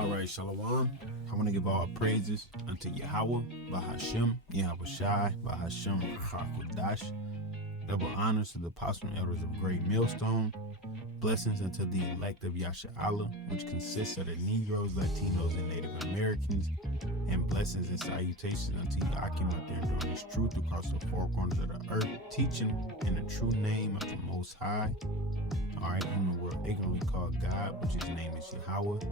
Alright, Shalom. I want to give all praises unto YAHAWAH, BAHASHAM, YAHAWASHI, BAHASHAM, QADASH. Double honors to the apostle and elders of Great Millstone. Blessings unto the elect of YAHAWASHI, which consists of the Negroes, Latinos, and Native Americans. And blessings and salutations unto Yakim out there doing his truth across the four corners of the earth, teaching in the true name of the Most High. Alright, whom the world ignorantly called God, which his name is Yahawah,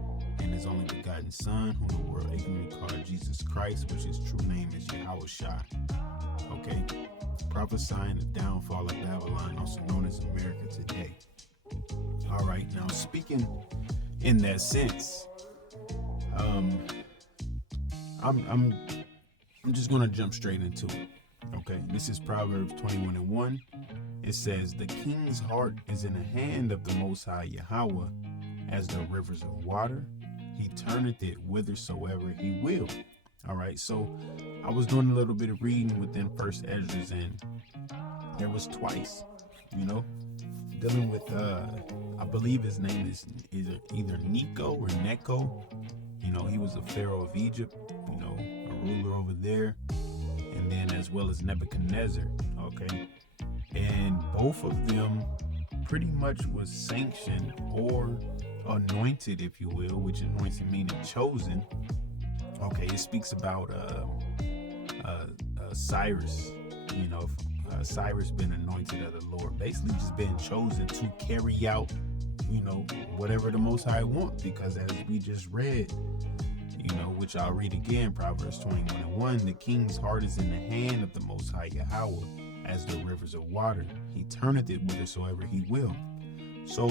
and his only begotten Son, whom the world ignorantly called Jesus Christ, which his true name is YAHAWASHI. Okay, prophesying the downfall of Babylon, also known as America today. Alright, now speaking in that sense, I'm just gonna jump straight into it. Okay, this is Proverbs 21:1. It says, "The king's heart is in the hand of the Most High Yahawah, as the rivers of water. He turneth it whithersoever he will." All right, so I was doing a little bit of reading within First Esdras, and there was twice, dealing with I believe his name is either Nico or Necho. He was a pharaoh of Egypt, a ruler over there, and then as well as Nebuchadnezzar. Okay. And both of them pretty much was sanctioned or anointed, if you will, which anointed meaning chosen. Okay, it speaks about Cyrus, Cyrus being anointed of the Lord, basically just being chosen to carry out, whatever the Most High wants, because as we just read, which I'll read again, Proverbs 21:1, "The king's heart is in the hand of the Most High Yahawah, as the rivers of water. He turneth it whithersoever he will." So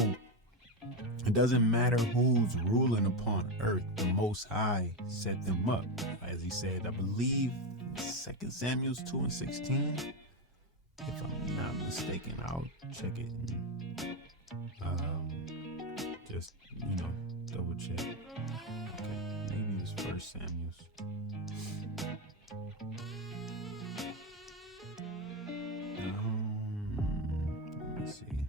it doesn't matter who's ruling upon earth, the Most High set them up. As he said, I believe 2 Samuel 2:16. If I'm not mistaken, I'll check it and just, double check. Okay, maybe it's 1 Samuel. Let me see.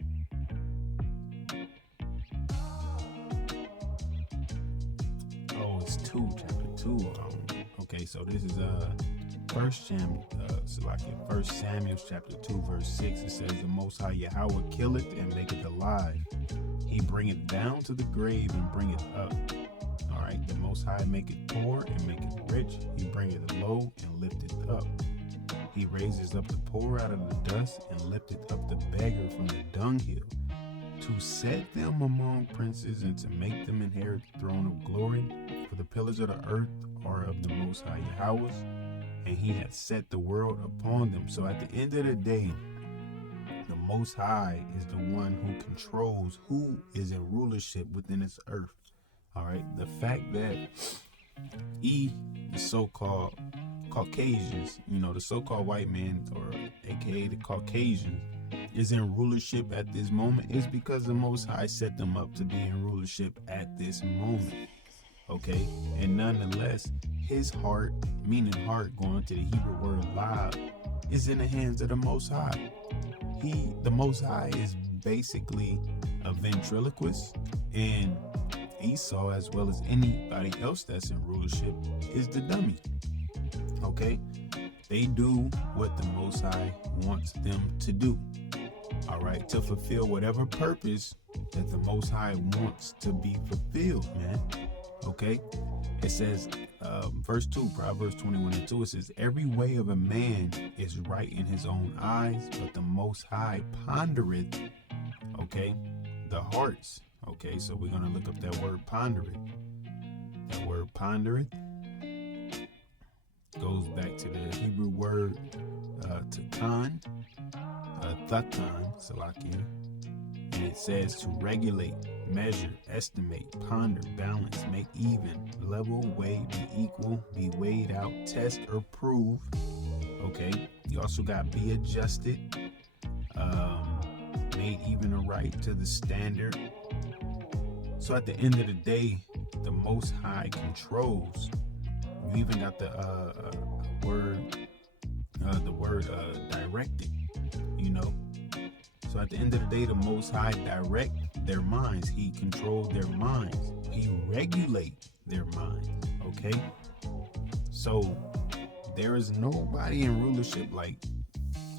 Oh, it's chapter 2. Okay, so this is 1 Samuel chapter 2 verse 6. It says, "The Most High Yahawah killeth and maketh alive. He bringeth down to the grave and bringeth up." All right, the Most High maketh poor and maketh rich. He bringeth low and lifteth up. He raises up the poor out of the dust and lifteth up the beggar from the dunghill, to set them among princes and to make them inherit the throne of glory. For the pillars of the earth are of the Most High Yahawah's, and he hath set the world upon them. So at the end of the day, the Most High is the one who controls who is in rulership within this earth. All right, the fact that the so-called Caucasians, the so-called white man, or aka the Caucasians, is in rulership at this moment is because the Most High set them up to be in rulership at this moment. Okay, and nonetheless, his heart, meaning heart, going to the Hebrew word lav, is in the hands of the Most High. The Most High is basically a ventriloquist, and Esau, as well as anybody else that's in rulership, is the dummy. Okay, they do what the Most High wants them to do. All right, to fulfill whatever purpose that the Most High wants to be fulfilled, man. Okay, it says, verse 2, Proverbs 21:2, it says, "Every way of a man is right in his own eyes, but the Most High pondereth," okay, "the hearts." Okay, so we're gonna look up that word pondereth. That word pondereth goes back to the Hebrew word takan, thakan, salakia, and it says to regulate, measure, estimate, ponder, balance, make even, level, weigh, be equal, be weighed out, test or prove. Okay, you also got be adjusted, made even or right to the standard. So at the end of the day, the Most High controls. You even got the word directed, So at the end of the day, the Most High direct their minds. He controlled their minds. He regulates their minds. Okay? So there is nobody in rulership like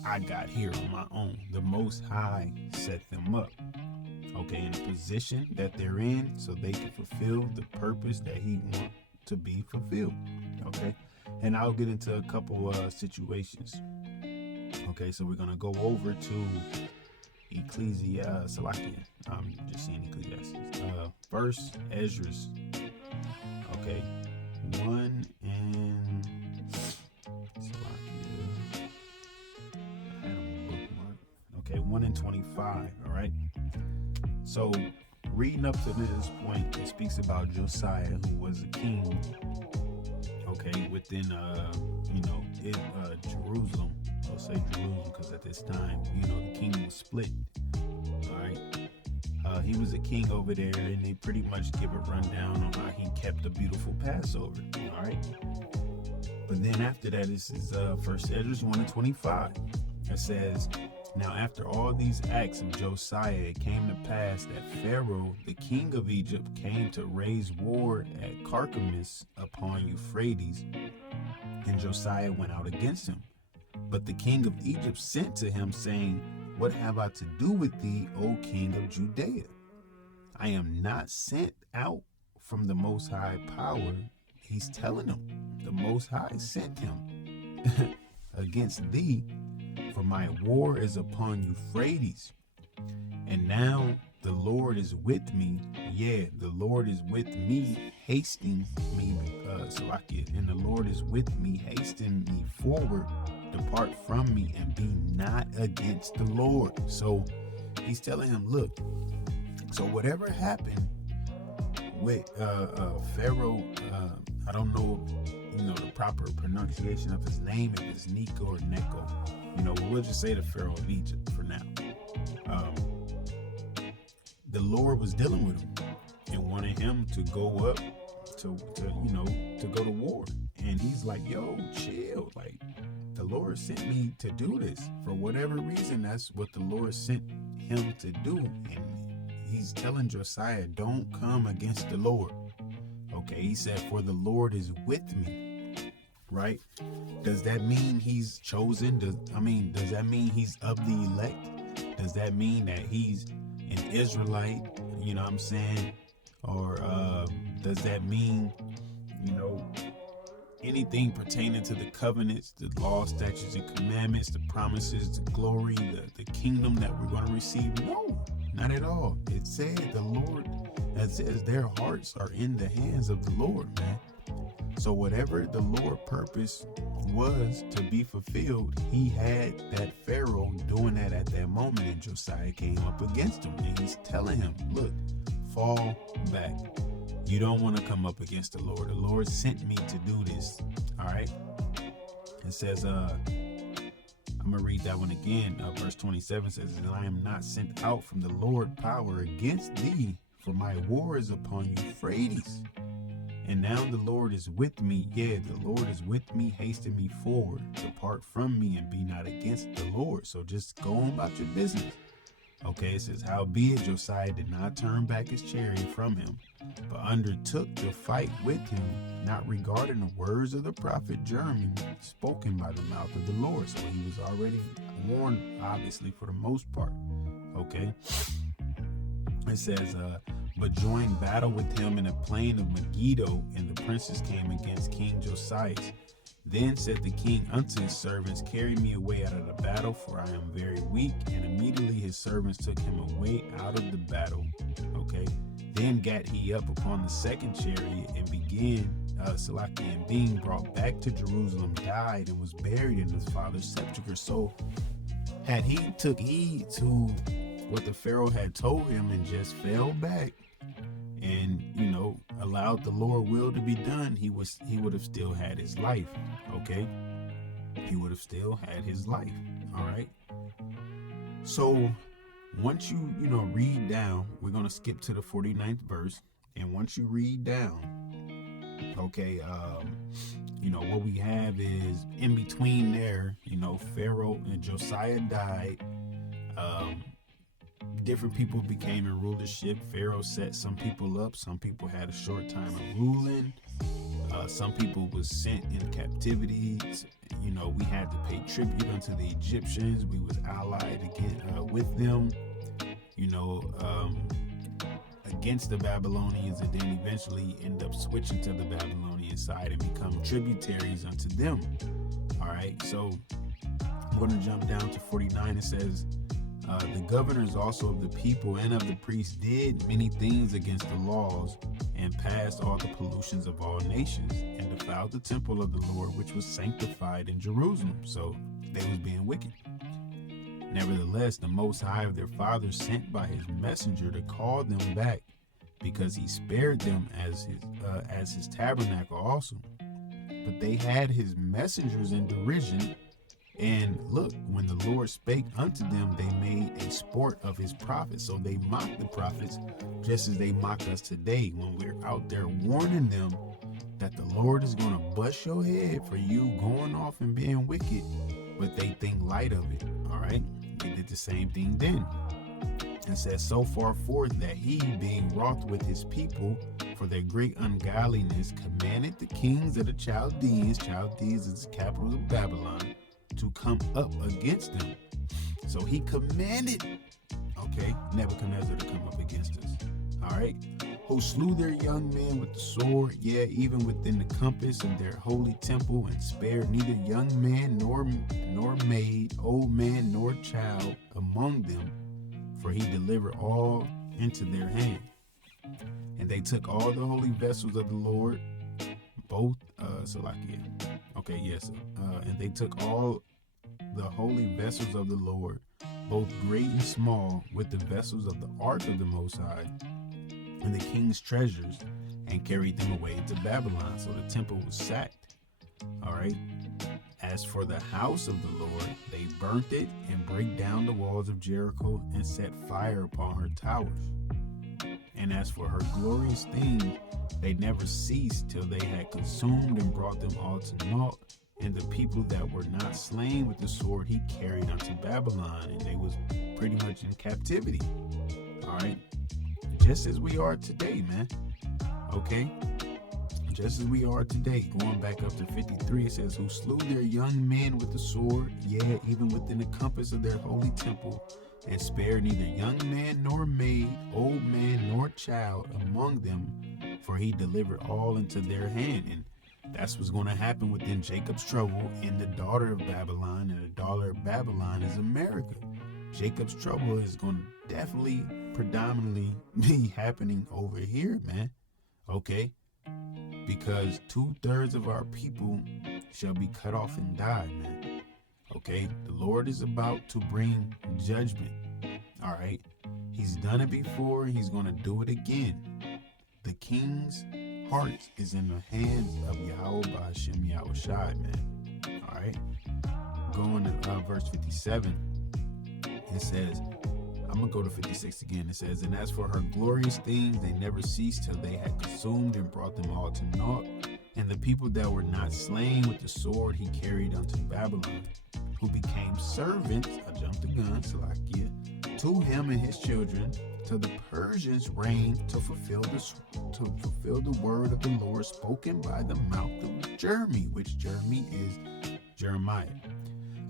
I got here on my own. The Most High set them up, okay, in a position that they're in so they can fulfill the purpose that he wants to be fulfilled, okay? And I'll get into a couple situations. Okay, so we're going to go over to Ecclesiastes. I'm just saying Ecclesiastes. First Esdras, okay, 1 and okay, 1 and 25, all right? So, reading up to this point, it speaks about Josiah, who was a king, okay, within, Jerusalem. I'll say Jerusalem because at this time, the kingdom was split, all right? He was a king over there, and they pretty much give a rundown on how he kept a beautiful Passover, all right? But then after that, this is First Esdras 1 and 25. It says, now after all these acts of Josiah, it came to pass that Pharaoh, the king of Egypt, came to raise war at Carchemish upon Euphrates, and Josiah went out against him. But the king of Egypt sent to him, saying, what have I to do with thee, O king of Judea? I am not sent out from the Most High power. He's telling him, the Most High sent him against thee, for my war is upon Euphrates. And now the Lord is with me. Yeah, the Lord is with me, hasting me, and the Lord is with me, hasting me forward. Depart from me and be not against the Lord. So he's telling him, look, so whatever happened with Pharaoh, I don't know, the proper pronunciation of his name, if it's Nico or Neko. We'll just say the Pharaoh of Egypt for now. The Lord was dealing with him and wanted him to go up to go to war. And he's like, yo, chill. Like, the Lord sent me to do this. For whatever reason, that's what the Lord sent him to do. And he's telling Josiah, don't come against the Lord. Okay, he said, for the Lord is with me. Right? Does that mean he's chosen? Does that mean he's of the elect? Does that mean that he's an Israelite? You know what I'm saying? Or does that mean, anything pertaining to the covenants, the laws, statutes, and commandments, the promises, the glory, the kingdom that we're going to receive? No, not at all. It said their hearts are in the hands of the Lord, man. So whatever the Lord purpose was to be fulfilled, he had that Pharaoh doing that at that moment, and Josiah came up against him, and he's telling him, look, fall back. You don't want to come up against the Lord. The Lord sent me to do this. All right. It says, I'm going to read that one again. Verse 27 says, and I am not sent out from the Lord power against thee, for my war is upon Euphrates. And now the Lord is with me. Yeah, the Lord is with me, hasting me forward. Depart from me and be not against the Lord. So just go on about your business. Okay, it says, howbeit Josiah did not turn back his chariot from him, but undertook to fight with him, not regarding the words of the prophet Jeremiah spoken by the mouth of the Lord. So he was already warned, obviously, for the most part. Okay. It says, but joined battle with him in the plain of Megiddo, and the princes came against King Josiah. Then said the king unto his servants, carry me away out of the battle, for I am very weak. And immediately his servants took him away out of the battle. Okay. Then gat he up upon the second chariot and began, and being brought back to Jerusalem, died and was buried in his father's sepulchre. So had he took heed to what the Pharaoh had told him and just fell back and, allowed the Lord will to be done, he would have still had his life. Okay. He would have still had his life. All right. So once you read down, we're going to skip to the 49th verse. And once you read down, okay, what we have is in between there, Pharaoh and Josiah died. different people became in rulership. Pharaoh set some people up. Some people had a short time of ruling. Some people was sent in captivity. You know, we had to pay tribute unto the Egyptians. We was allied again with them. You know, against the Babylonians, and then eventually end up switching to the Babylonian side and become tributaries unto them. All right, so I'm going to jump down to 49. It says, the governors also of the people and of the priests did many things against the laws, and passed all the pollutions of all nations, and defiled the temple of the Lord, which was sanctified in Jerusalem. So they was being wicked. Nevertheless, the Most High of their fathers sent by his messenger to call them back, because he spared them as his tabernacle also. But they had his messengers in derision. And look, when the Lord spake unto them, they made a sport of his prophets. So they mocked the prophets, just as they mock us today when we're out there warning them that the Lord is going to bust your head for you going off and being wicked, but they think light of it. All right, they did the same thing then. And says, so far forth that he, being wroth with his people for their great ungodliness, commanded the kings of the Chaldees is the capital of Babylon, to come up against them. So he commanded, Nebuchadnezzar to come up against us. All right, who slew their young men with the sword, yea, even within the compass of their holy temple, and spared neither young man nor maid, old man nor child among them, for he delivered all into their hand. And they took all the holy vessels of the Lord, both and they took all the holy vessels of the Lord, both great and small, with the vessels of the ark of the Most High, and the king's treasures, and carried them away to Babylon. So the temple was sacked. All right. As for the house of the Lord, they burnt it and brake down the walls of Jericho, and set fire upon her towers. And as for her glorious things, they never ceased till they had consumed and brought them all to naught. And the people that were not slain with the sword he carried unto Babylon, and they was pretty much in captivity. All right, just as we are today, man. Okay, just as we are today. Going back up to 53, it says, who slew their young men with the sword, yea, even within the compass of their holy temple, and spared neither young man nor maid, old man nor child among them, for he delivered all into their hand. And that's what's going to happen within Jacob's trouble in the daughter of Babylon, and the daughter of Babylon is America. Jacob's trouble is going to definitely predominantly be happening over here, man. Okay, because 2/3 of our people shall be cut off and die, man. Okay, the Lord is about to bring judgment. All right, he's done it before, he's going to do it again. The king's heart is in the hands of Yahawah, BAHASHAM, YAHAWASHI, man. All right, going to verse 57, it says, I'm going to go to 56 again. It says, and as for her glorious things, they never ceased till they had consumed and brought them all to naught. And the people that were not slain with the sword he carried unto Babylon, who became servants, I jumped the gun, to him and his children, till the Persians reigned to fulfill the word of the Lord spoken by the mouth of Jeremy, which Jeremy is Jeremiah,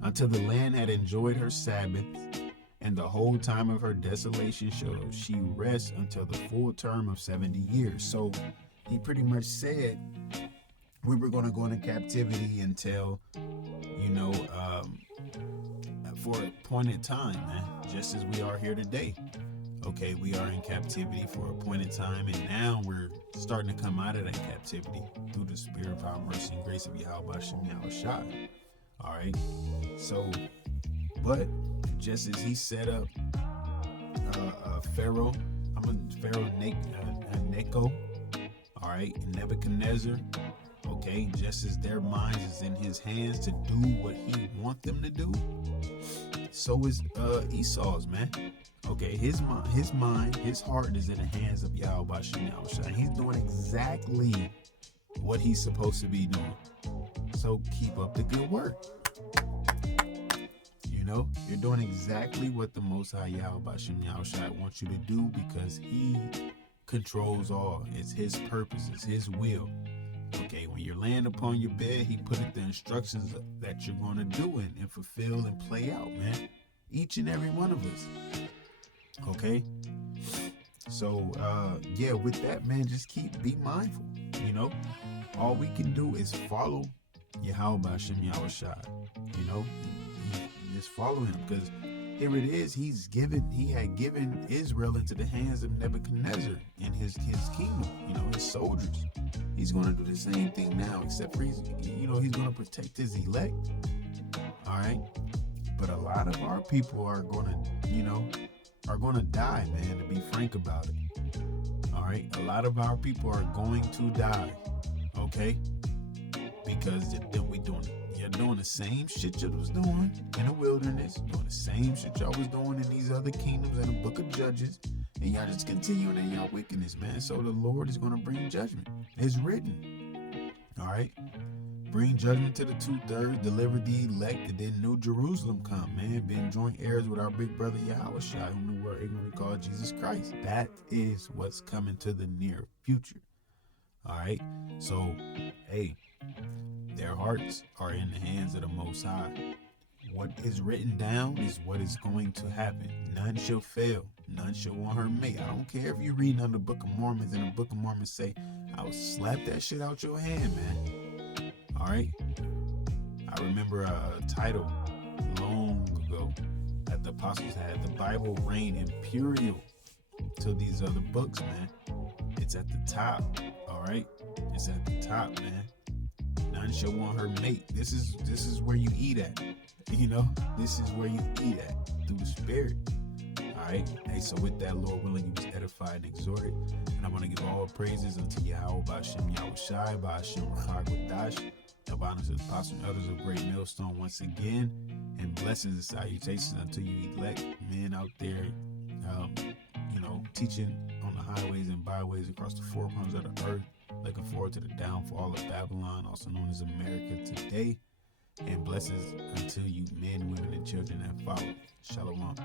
until the land had enjoyed her Sabbath, and the whole time of her desolation shall she rest until the full term of 70 years. So he pretty much said we were going to go into captivity until, for a appointed time, man, just as we are here today. Okay, we are in captivity for a appointed time, and now we're starting to come out of that captivity through the spirit, power, mercy, and grace of Yahawah, BAHASHAM, YAHAWASHI. All right, so, but just as he set up Pharaoh Necho, all right, and Nebuchadnezzar, okay, just as their minds is in his hands to do what he want them to do, so is Esau's, man. Okay, his mind, his heart is in the hands of Yahawah, BAHASHAM, YAHAWASHI. He's doing exactly what he's supposed to be doing. So keep up the good work. You're doing exactly what the Most High YAHAWASHI wants you to do, because he controls all. It's his purpose. It's his will. Okay, when you're laying upon your bed, he put the instructions that you're going to do and fulfill and play out, man. Each and every one of us. Okay? So, yeah, with that, man, just be mindful. All we can do is follow YAHAWASHI. Just follow him, because here it is. He had given Israel into the hands of Nebuchadnezzar and his kingdom, his soldiers. He's going to do the same thing now, except for he's going to protect his elect. All right. But a lot of our people are going to die, man, to be frank about it. All right. A lot of our people are going to die. Okay. Because you're doing the same shit you was doing in the wilderness, doing the same shit y'all was doing in these other kingdoms in the book of Judges, and y'all just continuing in y'all wickedness, man. So the Lord is going to bring judgment. It's written. All right. Bring judgment to the 2/3, deliver the elect, and then New Jerusalem come, man. Been joint heirs with our big brother Yahawashi, whom we're ignorantly called Jesus Christ. That is what's coming to the near future. All right. So, hey, their hearts are in the hands of the Most High. What is written down is what is going to happen. None shall fail. None shall want her mate. I don't care if you're reading on the Book of Mormons and the Book of Mormons say, I will slap that shit out your hand, man. All right. I remember a title long ago that the apostles had. The Bible reigned imperial to these other books, man. It's at the top. All right. It's at the top, man. None shall want her mate. This is where you eat at. This is where you eat at, through the Spirit. All right. Hey, so with that, Lord willing, you was edified and exhorted. And I want to give all praises unto Yahweh, BAHASHAM, YAHWASHI, BAHASHAM, QADASH. Of honors to the apostles and others of great millstone once again. And blessings and salutations unto you elect men out there, teaching on the highways and byways across the four corners of the earth. Looking forward to the downfall of Babylon, also known as America today. And blessings unto you men, women, and children that follow. Shalom.